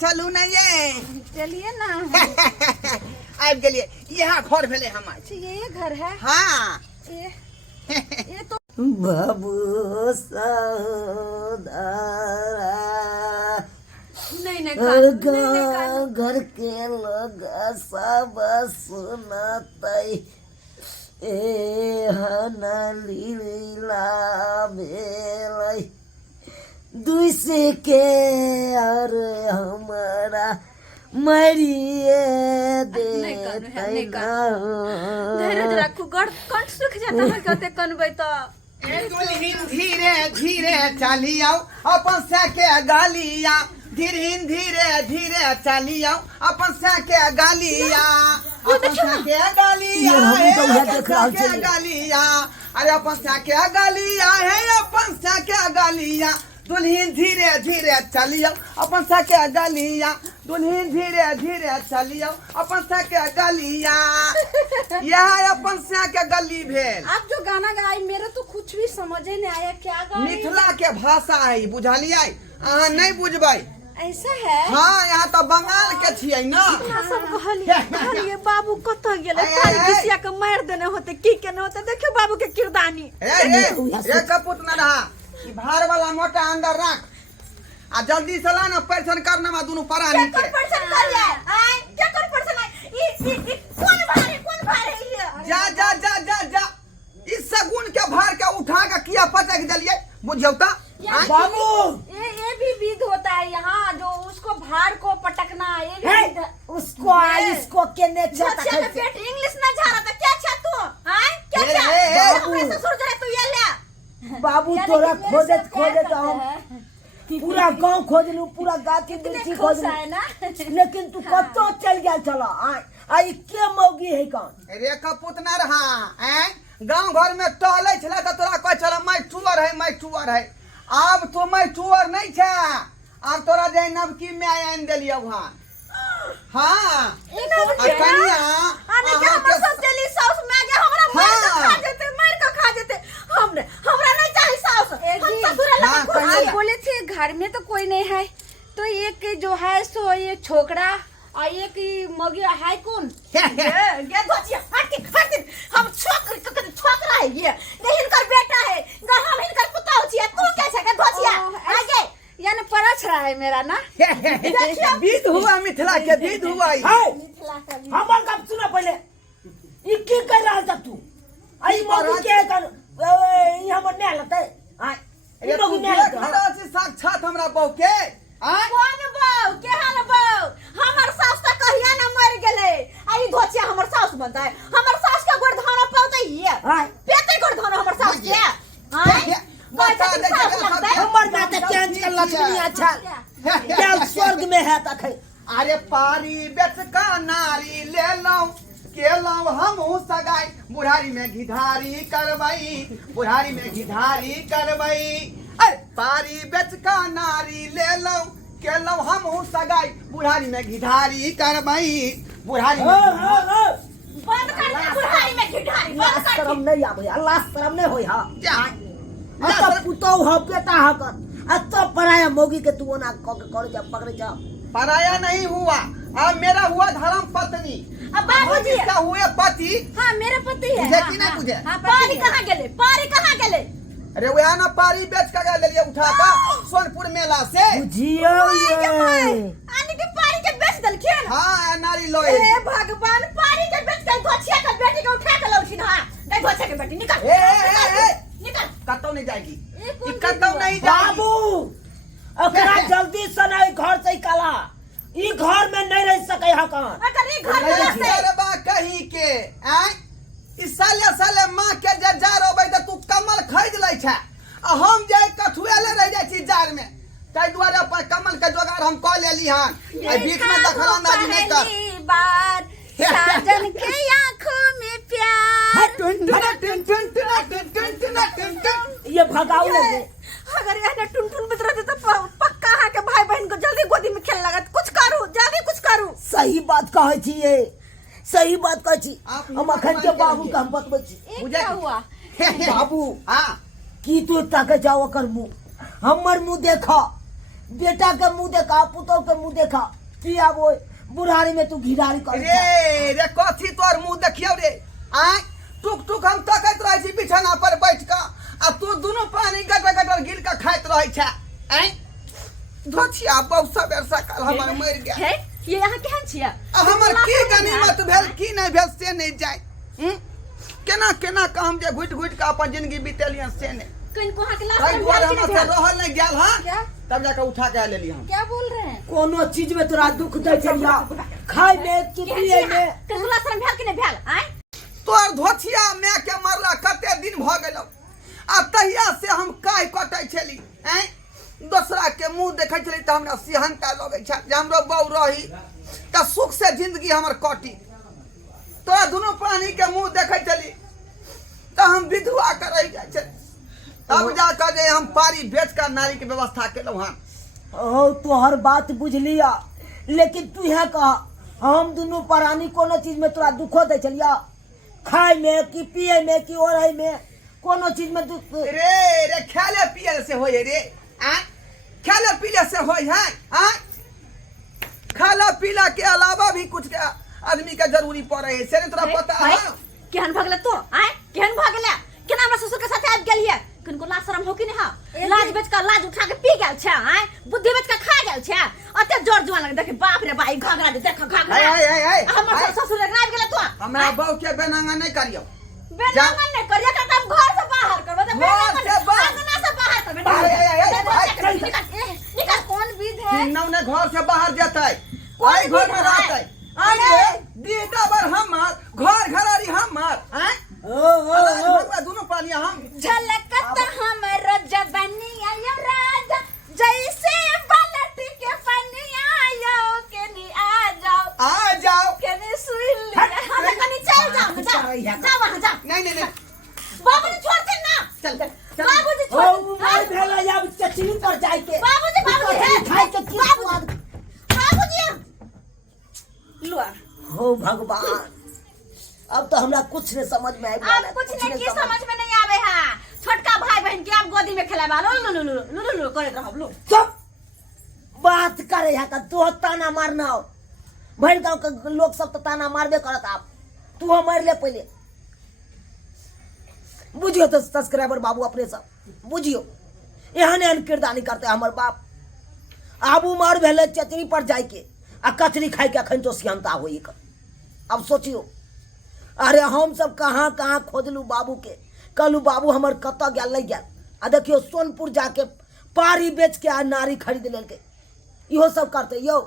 चलू ना ये चलिए ना। आबि गेलिए यहाँ घर भेले हमार। अच्छा ये घर है। हाँ ये तो बाबू सौदारा नहीं घर के लोग सब सुनतै ए हना लीला भेलै दुसे के और हमारा मरिए देतै धैर्य रखू, कंठ सूख जाता है कहते कनबै तो। दुल्हन धीरे धीरे चली आओ अपन से के गालिया, धीरे धीरे धीरे चली आओ अपन से के गालिया, अपन से के गालिया है गालिया, अरे अपन से के गालिया है अपन से के गालिया, दुल्हन धीरे धीरे चली आओ अपन से के गालिया, दुल्हन धीरे धीरे चली आओ अपन से के गालिया। यह अपन से के गली भेल। आप जो गाना गाई मेरे तो कुछ भी समझ ही नहीं आया क्या गा रही है। मिथिला के भाषा है बुझलिए, अहाँ नहीं बुझबै। ऐसा है। हाँ यहाँ तो बंगाल के छियै ना। सब कहलिए बाबू कत गेले, किसिया के मार देने होते की केने होते, देखियो बाबू के किरदानी। रे कपूत न रहा, ई भार वाला मोटा अंदर रख आ जल्दी से ला ना परेशान करना मा दोनों परा नीचे। क्या परेशान कर ले? आय क्या कर परेशान है? ई कौन भार है ये? जा जा जा जा जा इस सगुन के भार के उठा के किया पटक दिलिए बुझियो त। बाबू ये भी विध होता है यहाँ, जो उसको भार को पटकना, ये भी उसको इसको केने चाहता बच्चे है का पेट इंग्लिश ना जा रहा था क्या चाह तू? हां क्या चाह? बाबू। अपने ससुर जरा तू ये ले। बाबू तोरा खोजत हम पूरा गांव खोज लू, पूरा गांव के मिर्ची खोज है ना। लेकिन तू कतो चल गया चला आई के मौगी है कौन? रे कपूत न रहा हैं, गांव घर में टहले छले त तोरा कह चल मैं टूअर है, मैं टूअर है। अब तो मैं टूअर नहीं छे, अब तोरा जे नबकी में आन देलियो वहां। हां कनिया आने के हम सब चली साउस में गए, हमरा मार के खा जेते हमरा नहीं चाहिए साउस। हम ससुर लगा बोले थे घर में तो कोई नहीं है, तो एक जो है सो ये छोकरा और एक मगी है कौन? ये बचिया हट हम छोकरा है, ये इनकर बेटा है, हम इनकर पुतौ छियै। तू क्या छै के बचिया आगे यानी परछ रहा है मेरा ना। विध हुआ मिथिला के विध हुआ। हमर गप सुना पहले, ई की कर रहा था तू? आई मौगी के कर ई हमर ने लते आ ई मौगी ने लते साक्षात हमरा बहू के। कौन बहू के हाल बहू? हमर सास त कहिया ना मर गेले, आई धोचिया हमर सास बनता है। हमर सास का गोड़ धाना पाउते ये पेटे गोड़ धाना हमर सास के। हां बता दे हमर बात चेंज कर लक्ष्मी अच्छा क्या स्वर्ग में है तखे। अरे पारी बेच का नारी ले लो के लो हम सगाई, बुढ़ारी में घिधारी करबई, बुढ़ारी में घिधारी करबई। अरे पारी बेच का नारी ले लो के लो हम सगाई, बुढ़ारी में घिधारी करबई, बुढ़ारी में बंद कर दे बुढ़ारी में घिधारी बंद कर। शर्म नहीं आवे, अल्लाह शर्म नहीं होई। हां अब पुतौ ह बेटा ह कर अब तो पराया मौगी के तू ना कर जा पकड़ जा। पराया नहीं हुआ, अब मेरा हुआ धर्म पत्नी। अब बाबूजी का हुए पति। हां मेरे पति है। मुझे कि नहीं मुझे? पारी कहां गेले? पारी कहां गेले? अरे वह ना पारी बेच के ले लिए उठा का सोनपुर मेला से। बुझियो ये आने के पारी के बेच दलखिन। हां नारी लोए। ए भगवान, पारी के बेच के धोचिया के बेटी के उठा के लौठिन। हां दे धोचिया के बेटी निकल निकल। कतौ नहीं जाएगी, ई कतौ नहीं जाएगी। बाबू ओकरा जल्दी से नहीं घर से निकाला, ई घर में नहीं रह सके ह कौन। अगर ई घर में रह करबा कहीं के हैं, ई साले साले मां के जे जा रोबै त तू कमल खरीद लै छै, आ हम जे कठुएले रह जाय छी जार में, तै द्वारे पर कमल के जोगाड़ हम क लेली हन। ए बीच में दखल अंदाजी नहीं कर। बार साजन के आंखों में प्यार ये भगाऊ लगे। अगर ये ना टुनटुन में रहते तो पक्का है के भाई बहन को जल्दी गोदी में खेल लगा। कुछ करू जल्दी कुछ करू। सही बात कहै छी, ये सही बात कहै छी। हम अखन के बाबू का हम बतबै छी। क्या हुआ बाबू हां की तू ताके जाओ कर मुंह, हमर मुंह देखा बेटा के मुंह देखा पुतोह के मुंह देखा पिया वो बुढ़ारी में तू घिरारी कर रे रे कथी तोर मुंह देखियो रे आय टुक टुक हम तकैत रहै छी बिछाना पर बैठ के आ तू दुनू पानी गटर गटर गिल के खाइत रहै छै आय धोछिया बहुत सबेर सकाल हमर मर गया हे ये यहाँ केहन छियै हमर की गनीमत भेल की नहीं भेल से नहीं जाय केना केना काम जे घुट घुट के अपन जिंदगी बितेलियन से नहीं कहीं को के ताहि दुआरे हम से रहल नहीं गेल हां क्या तब जाके उठा के लेली हम क्या बोल रहे हैं कोनो चीज में तोरा दुख दे छलिया खाय में कि पिए में कजुला शर्म भेल कि नहीं भेल आय तोर धोछिया मैं के मरला कते दिन भ गेलौ आ तहिया से हम काहे कटै छली हैं दूसरा के मुंह देखै छली त हमरा सिहनता लगै छै जे हमरो बौ रही त सुख से जिंदगी हमर कटी तोरा दुनू प्राणी के मुंह देखै छली त हम विधवा के रह जाय छै तब जाकर जे हम पारी बेच कर नारी के व्यवस्था केलौ हन ओ तोहर बात बुझलिया लेकिन तू है कहा हम दोनों प्राणी कोनो चीज में तोरा दुखो दे छलिया खाय में कि पिए में कि ओढ़े में कोनो चीज में दुख रे रे खाले पिए से होय रे आ खाले पिए से होय है आ खाला पीला के अलावा भी कुछ के आदमी के जरूरी पड़े है से तोरा पता है केहन भगले तो आय केहन भगले केना हमरा ससुर के साथ आबि गेलिए किनको लाज शरम हो कि नहीं हा लाज बेच के लाज उठा के पी गेल छै आय बुद्धि बेच के खा गेल छै अते जोर जुआन लगे देख बाप रे भाई घाघरा दे देख घाघरा हमर ससुर लग आबि गेल तो हमरा बहू के बेनांगा नहीं करियो बेनांगा नहीं करियो का काम घर से बाहर करबो त बेनांगा से बाहर करबो निकल कौन विध है नौ ने घर से बाहर जाता है आई घर में रहता है अरे बेटा बर हमर घर घरारी हमर हैं दोनों पालिया हम झलकत हमर जवनिया या राजा जैसे पलट के पनिया आयो के नी आ जाओ के नी सुई लिया हम कनी चल जा वहां जा नहीं बाबूजी छोड़ते ना चल बाबूजी ओ छोड़ मार भेला या चचनी पर जाय के बाबूजी खाय के की स्वाद बाबूजी लो हो भगवान अब तो हमरा कुछ नहीं समझ में आइब अब कुछ नहीं की समझ में नहीं आवे है छोटका भाई बहन के आप गोदी में खेलाबा लो करे रहब लो चुप बात करे है का तू ताना मारना हो भर गांव के लोग सब तो ताना मारबे करत आप तू मार ले पहले बुझियो तो सब्सक्राइबर बाबू अपने सब बुझियो एहन एहन किरदारी करते हमर बाप आबू मार भेले चचरी पर जाय के आ कचरी खाय के अखन तो सियंता होई अब सोचियो अरे हम सब कहाँ कहाँ खोजलू बाबू के कहलू बाबू हमर कत गया ले गया आ देखियो सोनपुर जाके पारी बेच के आ नारी खरीद लेके इहो सब करते यो